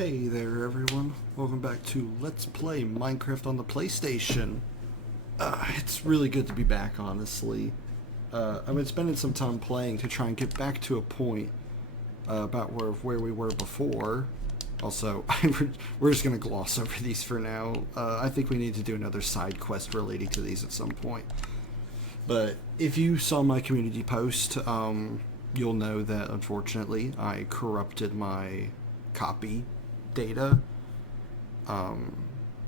Hey there everyone, welcome back to Let's Play Minecraft on the PlayStation. It's really good to be back, honestly. I've been spending some time playing to try and get back to a point about where we were before. Also, we're just going to gloss over these for now. I think we need to do another side quest relating to these at some point. But if you saw my community post, you'll know that unfortunately I corrupted my copy data.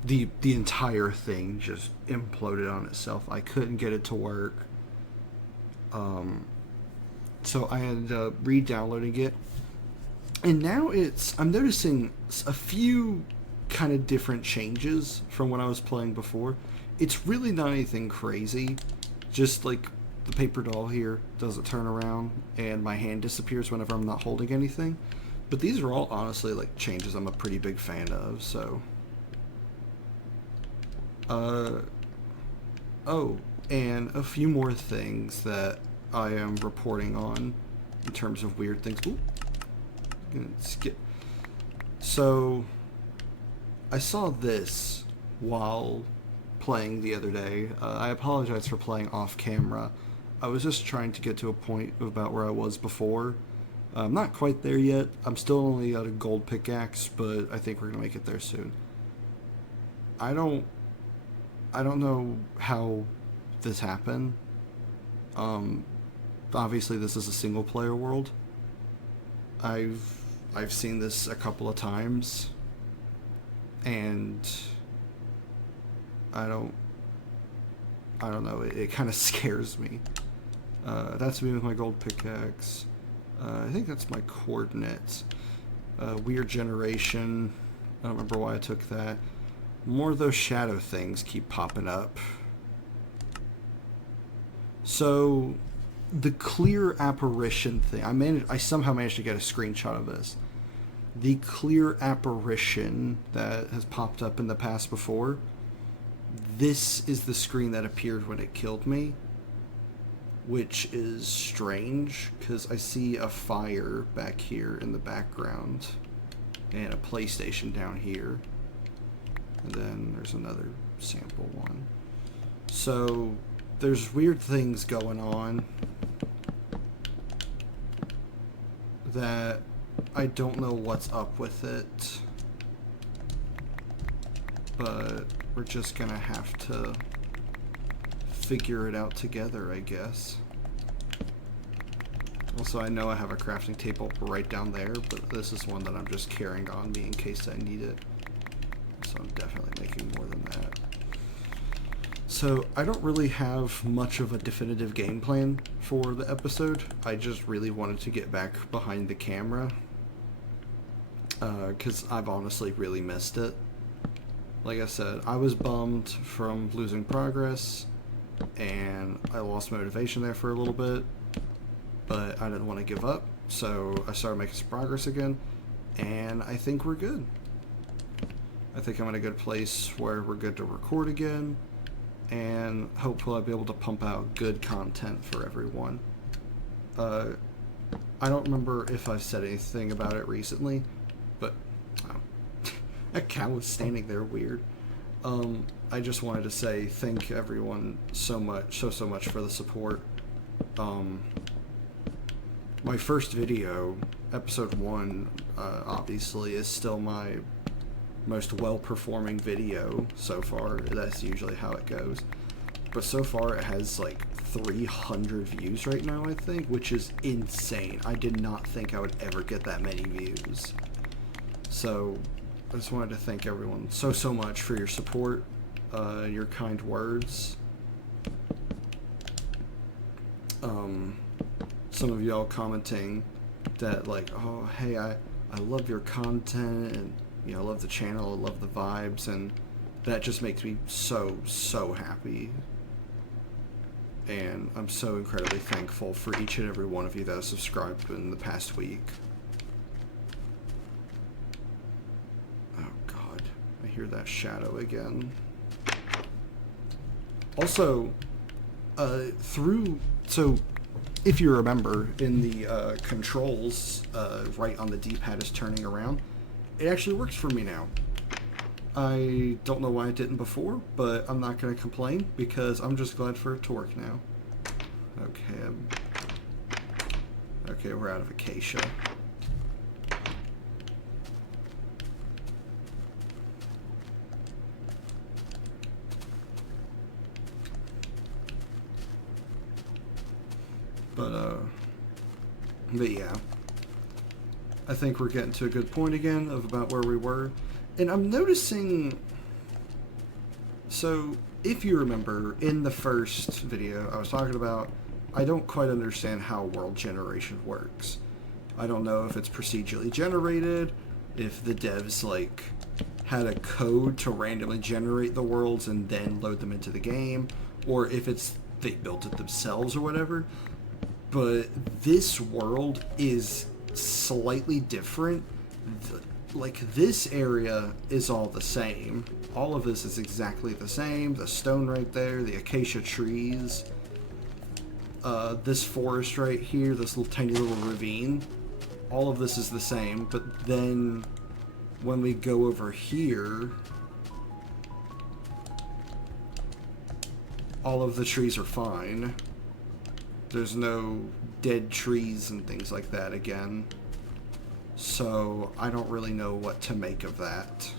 The entire thing just imploded on itself. I couldn't get it to work. So I ended up re-downloading it, and now I'm noticing a few kind of different changes from when I was playing before. It's really not anything crazy, just like the paper doll here doesn't turn around and my hand disappears whenever I'm not holding anything. But these are all honestly like changes I'm a pretty big fan of, so. Oh, and a few more things that I am reporting on in terms of weird things. Ooh, skip. So, I saw this while playing the other day. I apologize for playing off camera. I was just trying to get to a point about where I was before. I'm not quite there yet. I'm still only at a gold pickaxe, but I think we're gonna make it there soon. I don't know how this happened. Obviously this is a single player world. I've seen this a couple of times, and I don't know. It kind of scares me. That's me with my gold pickaxe. I think that's my coordinates. Weird generation. I don't remember why I took that. More of those shadow things keep popping up. So, the clear apparition thing. I somehow managed to get a screenshot of this. The clear apparition that has popped up in the past before. This is the screen that appeared when it killed me, which is strange because I see a fire back here in the background and a PlayStation down here, and then there's another sample one. So there's weird things going on that I don't know what's up with it, but we're just gonna have to figure it out together, I guess. Also, I know I have a crafting table right down there, but this is one that I'm just carrying on me in case I need it. So I'm definitely making more than that. So I don't really have much of a definitive game plan for the episode. I just really wanted to get back behind the camera, because I've honestly really missed it. Like I said, I was bummed from losing progress, and I lost motivation there for a little bit, but I didn't want to give up, so I started making some progress again, and I think we're good. I think I'm in a good place where we're good to record again, and hopefully I'll be able to pump out good content for everyone. I don't remember if I've said anything about it recently, but that cow was standing there weird. I just wanted to say thank everyone so much for the support. My first video, episode 1, obviously is still my most well-performing video so far. That's usually how it goes. But so far it has like 300 views right now, I think, which is insane. I did not think I would ever get that many views. So I just wanted to thank everyone so much for your support, your kind words. Some of y'all commenting that like, oh hey, I love your content, and you know, I love the channel, I love the vibes, and that just makes me so happy. And I'm so incredibly thankful for each and every one of you that has subscribed in the past week. I hear that shadow again. Also, so if you remember in the controls, right on the D-pad is turning around. it actually works for me now. I don't know why it didn't before, but I'm not going to complain because I'm just glad for it to work now. Okay. Okay, we're out of acacia. But yeah. I think we're getting to a good point again of about where we were. And I'm noticing... So, if you remember, in the first video, I was talking about I don't quite understand how world generation works. I don't know if it's procedurally generated, if the devs, like, had a code to randomly generate the worlds and then load them into the game, or if it's they built it themselves or whatever. But this world is slightly different. Like, this area is all the same. All of this is exactly the same. The stone right there, the acacia trees, this forest right here, this little tiny little ravine, all of this is the same. But then when we go over here, all of the trees are fine. There's no dead trees and things like that again. So I don't really know what to make of that.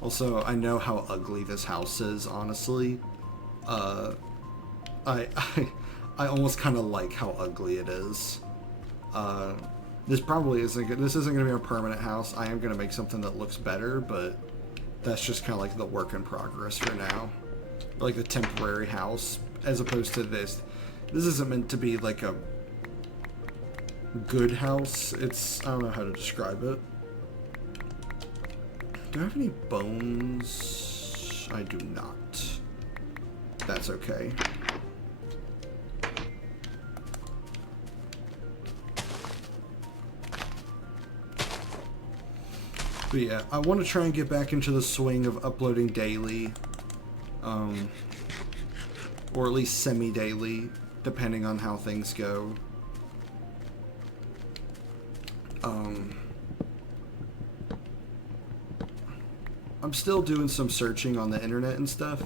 Also, I know how ugly this house is, honestly. I almost kind of like how ugly it is. This probably isn't good. This isn't going to be a permanent house. I am going to make something that looks better, but that's just kind of like the work in progress for now. Like the temporary house, as opposed to this. This isn't meant to be like a good house. It's, I don't know how to describe it. Do I have any bones? I do not. That's okay. But yeah, I want to try and get back into the swing of uploading daily. Or at least semi-daily, depending on how things go. I'm still doing some searching on the internet and stuff.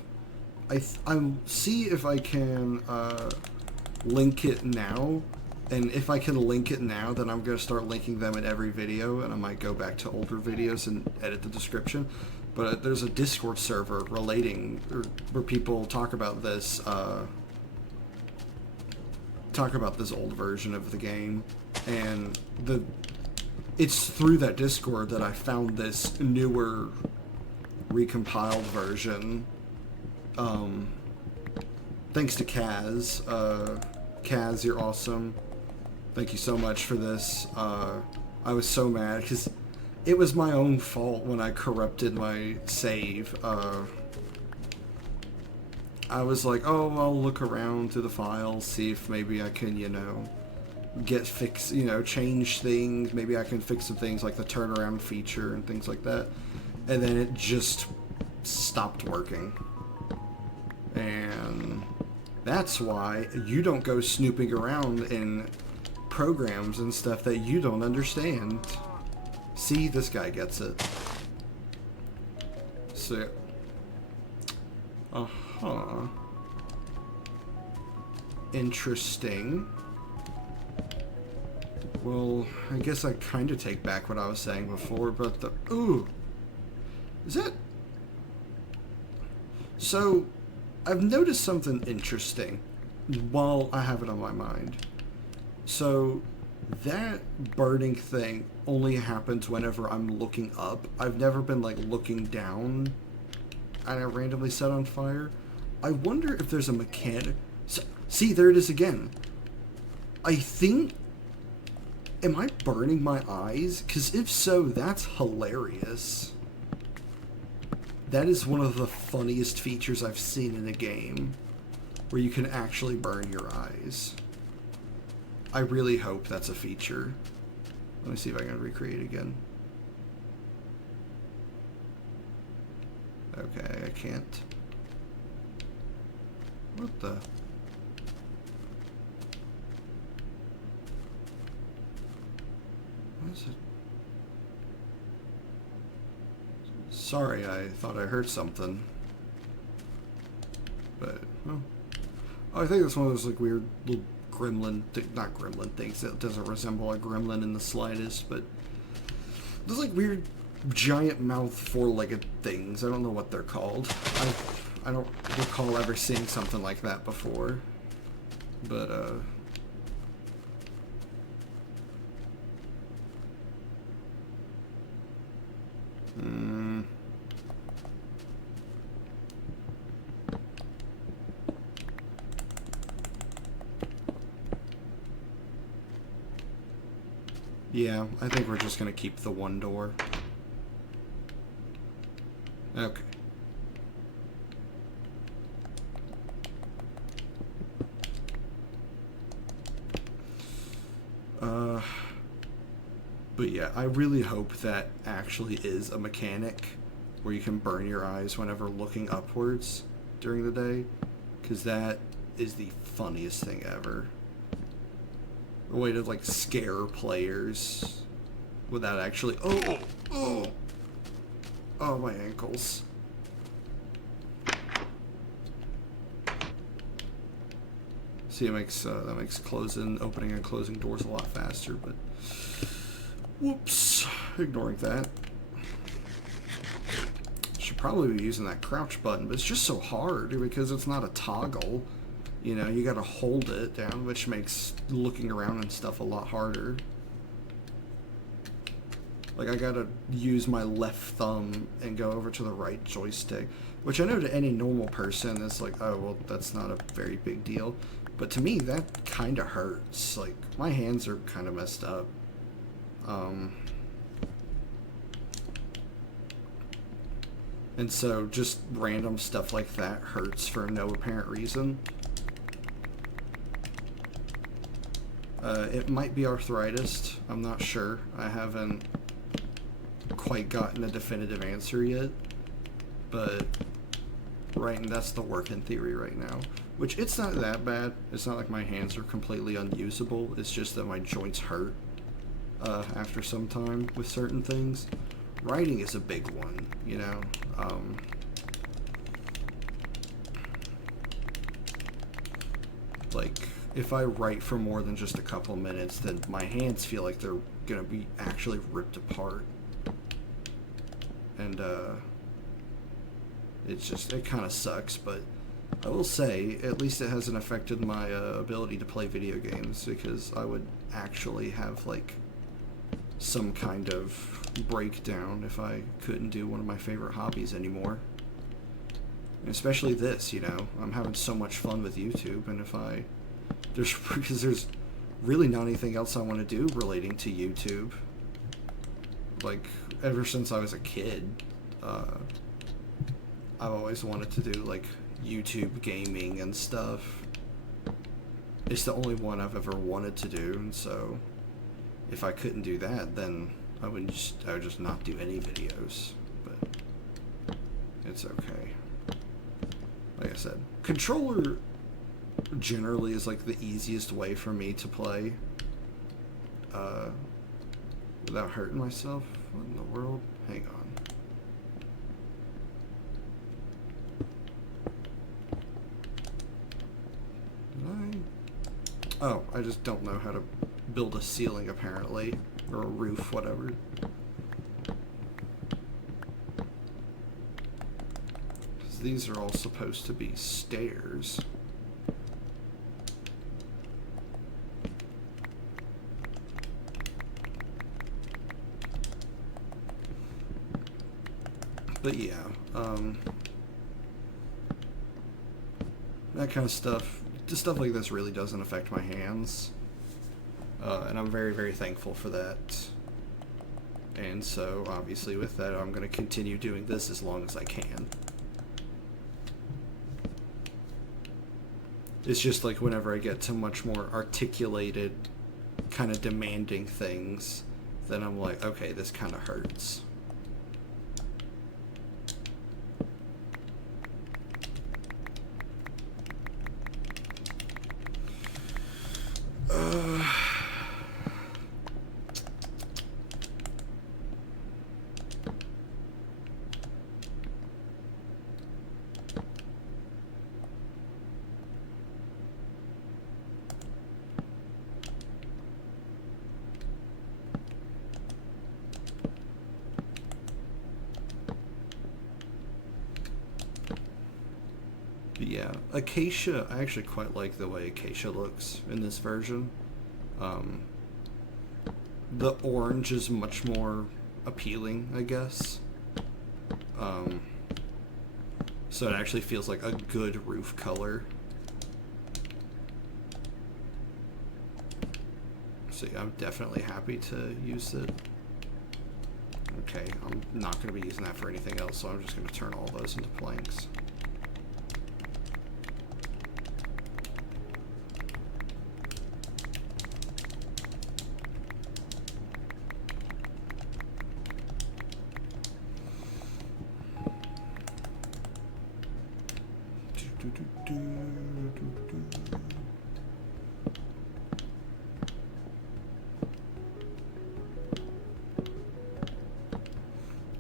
I'll see if I can link it now, and if I can link it now, then I'm going to start linking them in every video, and I might go back to older videos and edit the description. But there's a Discord server relating, where people talk about this old version of the game, and it's through that Discord that I found this newer, recompiled version. Thanks to Kaz. Kaz, you're awesome. Thank you so much for this. I was so mad because it was my own fault when I corrupted my save. I was like, oh, I'll look around through the files, see if maybe I can, change things. Maybe I can fix some things like the turnaround feature and things like that. And then it just stopped working. And that's why you don't go snooping around in programs and stuff that you don't understand. See, this guy gets it. So, interesting. Well, I guess I kind of take back what I was saying before, but is that... So, I've noticed something interesting while I have it on my mind. So, that burning thing only happens whenever I'm looking up. I've never been, like, looking down and I randomly set on fire. I wonder if there's a mechanic... So, see, there it is again. I think... Am I burning my eyes? Because if so, that's hilarious. That is one of the funniest features I've seen in a game, where you can actually burn your eyes. I really hope that's a feature. Let me see if I can recreate again. Okay, I can't. What the... What is it? Sorry, I thought I heard something. But, well. Oh, I think it's one of those, like, weird little gremlin, not gremlin things. It doesn't resemble a gremlin in the slightest, but those, like, weird giant mouth four-legged things. I don't know what they're called. I don't recall ever seeing something like that before. But, yeah, I think we're just gonna keep the one door. Okay. But yeah, I really hope that actually is a mechanic where you can burn your eyes whenever looking upwards during the day, because that is the funniest thing ever. A way to, like, scare players without actually... Oh, my ankles. See, it makes that makes opening and closing doors a lot faster, but whoops, ignoring that. Should probably be using that crouch button, but it's just so hard because it's not a toggle. You know, you gotta hold it down, which makes looking around and stuff a lot harder. Like, I gotta use my left thumb and go over to the right joystick, which I know to any normal person is like, oh, well, that's not a very big deal. But to me, that kind of hurts. Like, my hands are kind of messed up. And so just random stuff like that hurts for no apparent reason. It might be arthritis. I'm not sure. I haven't quite gotten a definitive answer yet. But that's the working theory right now. Which, it's not that bad. It's not like my hands are completely unusable. It's just that my joints hurt after some time with certain things. Writing is a big one, you know. Like, if I write for more than just a couple minutes, then my hands feel like they're gonna be actually ripped apart. And, it kind of sucks, but I will say, at least it hasn't affected my ability to play video games, because I would actually have, like, some kind of breakdown if I couldn't do one of my favorite hobbies anymore. And especially this, you know, I'm having so much fun with YouTube, and because there's really not anything else I want to do relating to YouTube. Like, ever since I was a kid, I've always wanted to do, like, YouTube gaming and stuff. It's the only one I've ever wanted to do, and so if I couldn't do that, then I would just not do any videos. But it's okay. Like I said, controller generally is, like, the easiest way for me to play without hurting myself. What in the world? Hang on. Oh, I just don't know how to build a ceiling, apparently. Or a roof, whatever. Because these are all supposed to be stairs. But yeah, that kind of stuff. Just stuff like this really doesn't affect my hands, and I'm very, very thankful for that. And so, obviously, with that, I'm going to continue doing this as long as I can. It's just like whenever I get to much more articulated, kind of demanding things, then I'm like, okay, this kind of hurts. Yeah, Acacia, I actually quite like the way Acacia looks in this version. Um, the orange is much more appealing, I guess. Um, so it actually feels like a good roof color. So yeah, I'm definitely happy to use it. Okay, I'm not going to be using that for anything else, so I'm just going to turn all those into planks.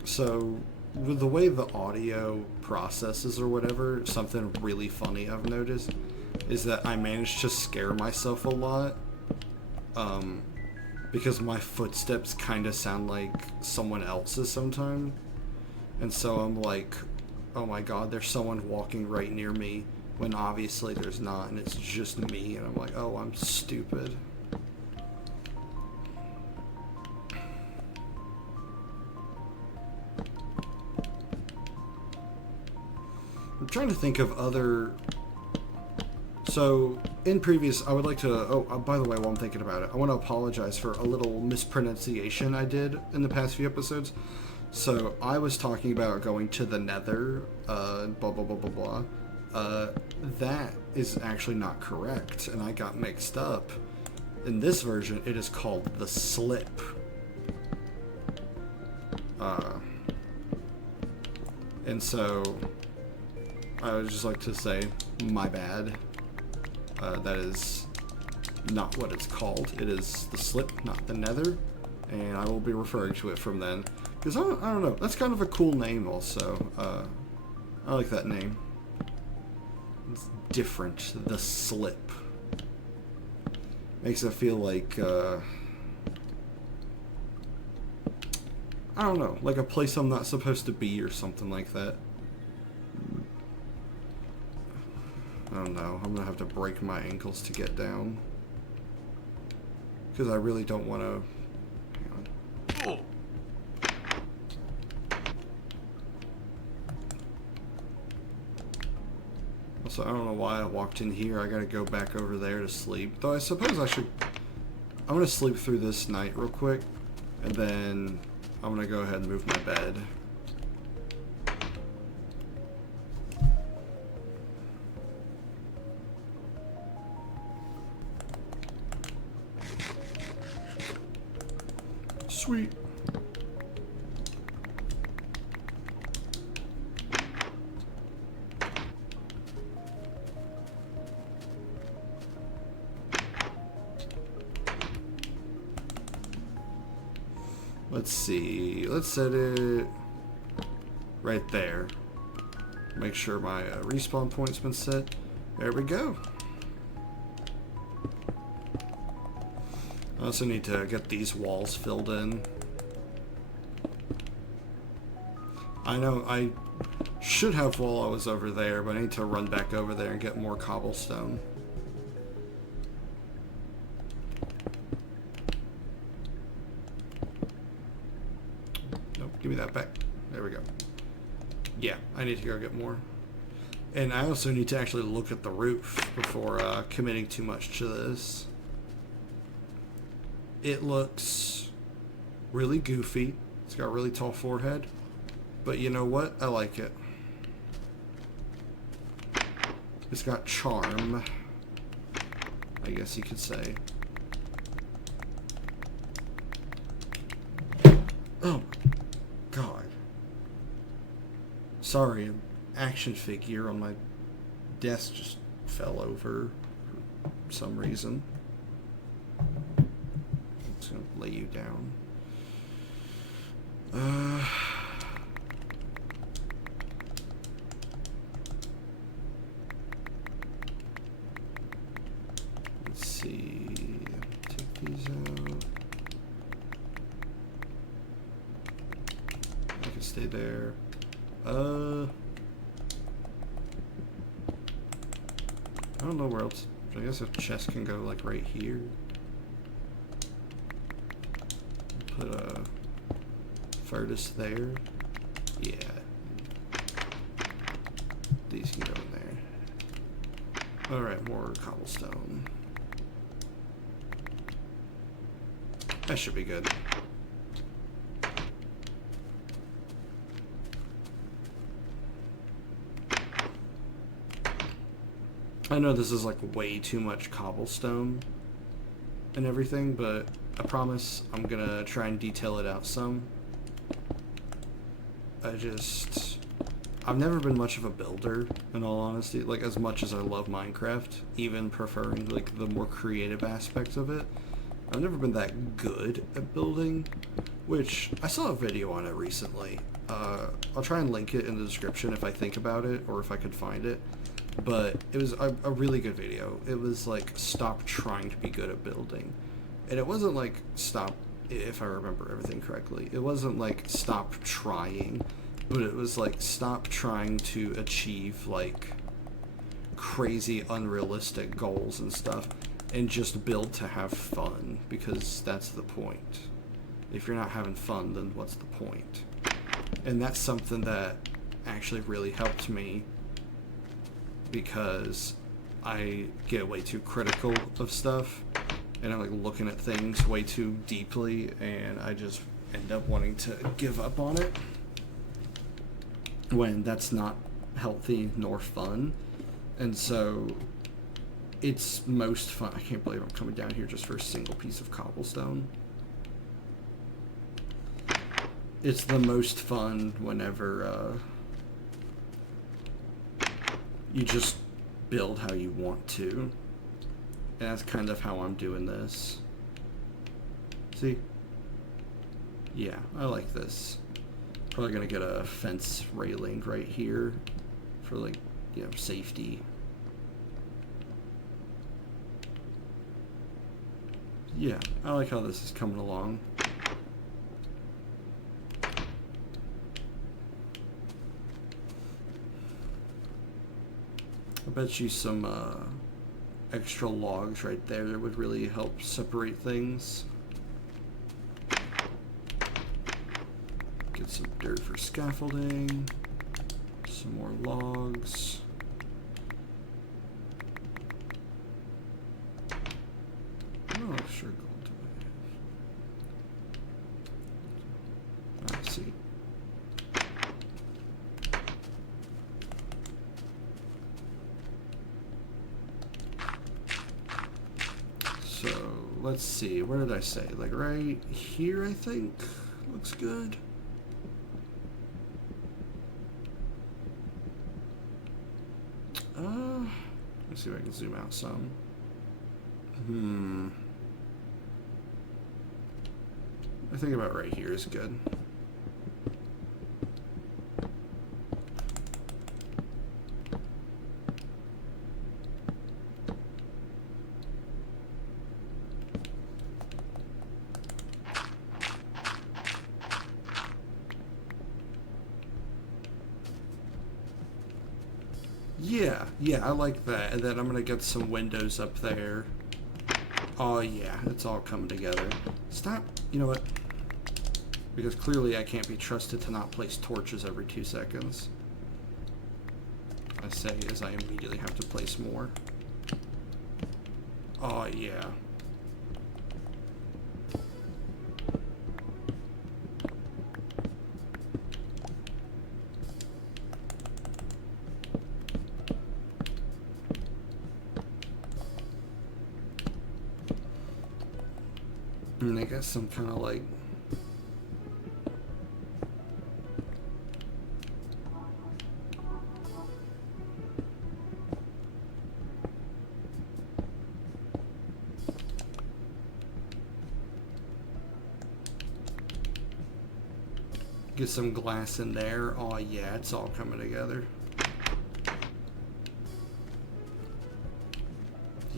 So, with the way the audio processes or whatever, something really funny I've noticed is that I managed to scare myself a lot, because my footsteps kind of sound like someone else's sometimes. And so I'm like, oh my god, there's someone walking right near me, when obviously there's not, and it's just me, and I'm like, oh, I'm stupid. I'm trying to think of other... So, in previous, I would like to... Oh, by the way, while I'm thinking about it, I want to apologize for a little mispronunciation I did in the past few episodes. So, I was talking about going to the nether, blah, blah, blah, blah, blah. That is actually not correct, and I got mixed up. In this version, it is called the slip. And so, I would just like to say, my bad. That is not what it's called. It is the slip, not the nether. And I will be referring to it from then. Because I don't know, that's kind of a cool name also. I like that name. It's different, the slip. Makes it feel like, I don't know, like a place I'm not supposed to be or something like that. I don't know, I'm gonna have to break my ankles to get down. Because I really don't want to... Hang on. Also, I don't know why I walked in here. I gotta go back over there to sleep. Though I suppose I should... I'm gonna sleep through this night real quick. And then I'm gonna go ahead and move my bed. Sweet. Let's see. Let's set it right there. Make sure my respawn point's been set. There we go. I also need to get these walls filled in. I know I should have while I was over there, but I need to run back over there and get more cobblestone. Nope, give me that back. There we go. Yeah, I need to go get more. And I also need to actually look at the roof before committing too much to this. It looks really goofy. It's got a really tall forehead. But you know what? I like it. It's got charm, I guess you could say. Oh, God. Sorry, an action figure on my desk just fell over for some reason. Just gonna lay you down. Let's see. Take these out. I can stay there. I don't know where else. I guess a chest can go like right here. Put a furnace there. Yeah. These can go in there. Alright, more cobblestone. That should be good. I know this is like way too much cobblestone and everything, but I promise I'm gonna try and detail it out some. I've never been much of a builder, in all honesty. Like, as much as I love Minecraft, even preferring like the more creative aspects of it, I've never been that good at building, which I saw a video on it recently. I'll try and link it in the description if I think about it or if I could find it. But it was a really good video. It was like, stop trying to be good at building. And it wasn't like, stop, if I remember everything correctly, it wasn't like, stop trying, but it was like, stop trying to achieve like crazy unrealistic goals and stuff, and just build to have fun, because that's the point. If you're not having fun, then what's the point? And that's something that actually really helped me, because I get way too critical of stuff, and I'm like looking at things way too deeply, and I just end up wanting to give up on it, when that's not healthy nor fun. And so it's most fun. I can't believe I'm coming down here just for a single piece of cobblestone. It's the most fun whenever you just build how you want to. And that's kind of how I'm doing this. See? Yeah, I like this. Probably gonna get a fence railing right here for like, you know, safety. Yeah, I like how this is coming along. I bet you some extra logs right there would really help separate things. Get some dirt for scaffolding, some more logs. Oh, sure, gold do I have? I see. So, let's see, where did I say? Like right here, I think? Looks good. Let's see if I can zoom out some. I think about right here is good. Yeah, I like that. And then I'm gonna get some windows up there. Oh yeah, it's all coming together. Stop, you know what? Because clearly I can't be trusted to not place torches every 2 seconds. I say as I immediately have to place more. Oh yeah. And I got some kind of like get some glass in there. Oh yeah, it's all coming together.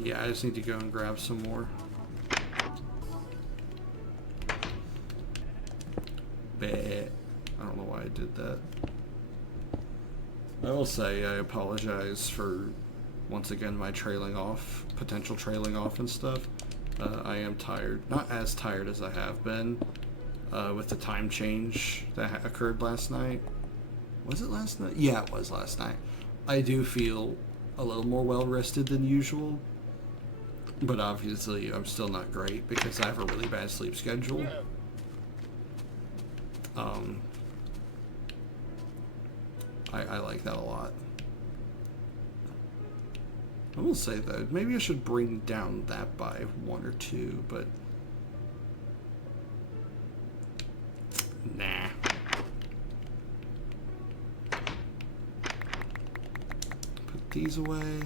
Yeah, I just need to go and grab some more. I don't know why I did that. I will say I apologize for once again, my potential trailing off and stuff. I am tired. Not as tired as I have been with the time change that occurred last night. Was it last night? Yeah, it was last night. I do feel a little more well-rested than usual, but obviously I'm still not great because I have a really bad sleep schedule. I like that a lot. I will say though, maybe I should bring down that by 1 or 2, but nah. Put these away.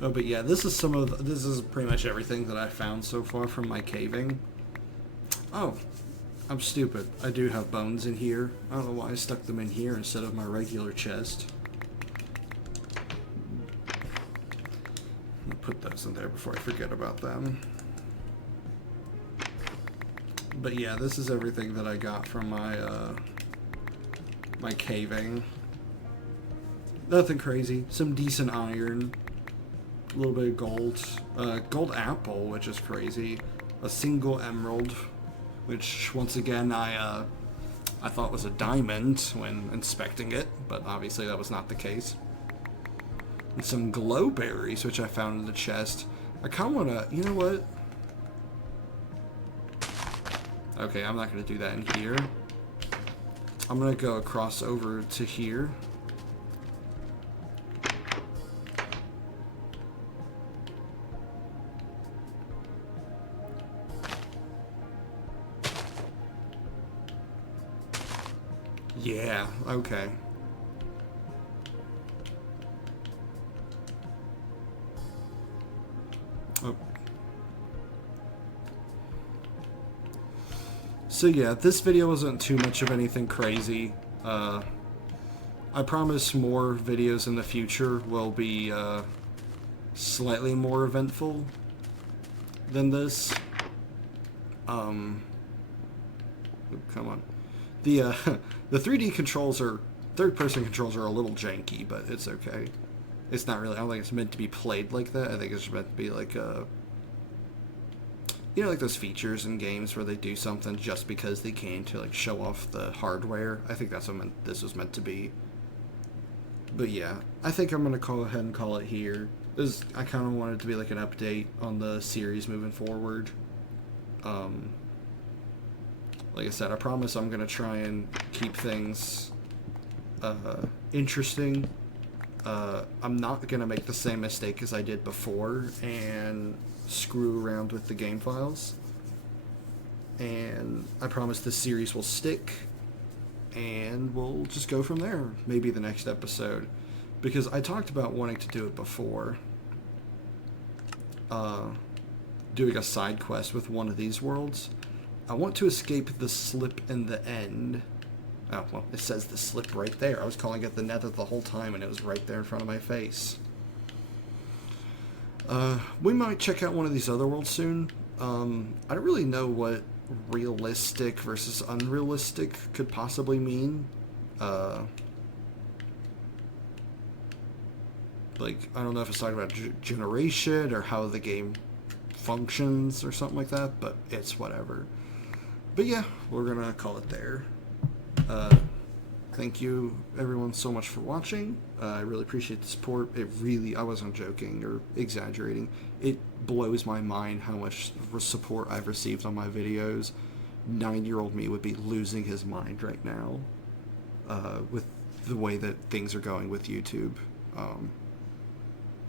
Oh, but yeah, this is pretty much everything that I found so far from my caving. Oh, I'm stupid. I do have bones in here. I don't know why I stuck them in here instead of my regular chest. I'll put those in there before I forget about them. But yeah, this is everything that I got from my my caving. Nothing crazy. Some decent iron. A little bit of gold. Gold apple, which is crazy. A single emerald, which once again I thought was a diamond when inspecting it, but obviously that was not the case. And some glow berries, which I found in the chest. I kind of want to, you know what? Okay, I'm not going to do that in here. I'm going to go across over to here. Yeah, okay. Oh. So yeah, this video wasn't too much of anything crazy. I promise more videos in the future will be slightly more eventful than this. Come on. The 3D controls third-person controls are a little janky, but it's okay. It's not really, I don't think it's meant to be played like that. I think it's meant to be like you know, like those features in games where they do something just because they can to like show off the hardware. I think that's what this was meant to be. But yeah, I think I'm gonna go ahead and call it here. I kind of wanted it to be like an update on the series moving forward. Like I said, I promise I'm gonna try and keep things interesting. I'm not gonna make the same mistake as I did before and screw around with the game files. And I promise this series will stick, and we'll just go from there. Maybe the next episode, because I talked about wanting to do it before. Doing a side quest with one of these worlds. I want to escape the slip in the end. Oh, well, it says the slip right there. I was calling it the nether the whole time, and it was right there in front of my face. We might check out one of these other worlds soon. I don't really know what realistic versus unrealistic could possibly mean. Like, I don't know if it's talking about generation or how the game functions or something like that, but it's whatever. But yeah, we're gonna call it there. Thank you everyone so much for watching. I really appreciate the support. I wasn't joking or exaggerating. It blows my mind how much support I've received on my videos. 9-year-old me would be losing his mind right now with the way that things are going with YouTube.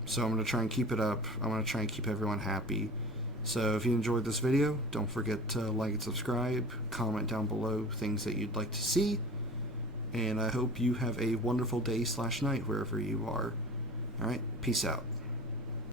So I'm going to try and keep it up. I'm going to try and keep everyone happy. So if you enjoyed this video, don't forget to like and subscribe, comment down below things that you'd like to see, and I hope you have a wonderful day/night wherever you are. Alright, peace out.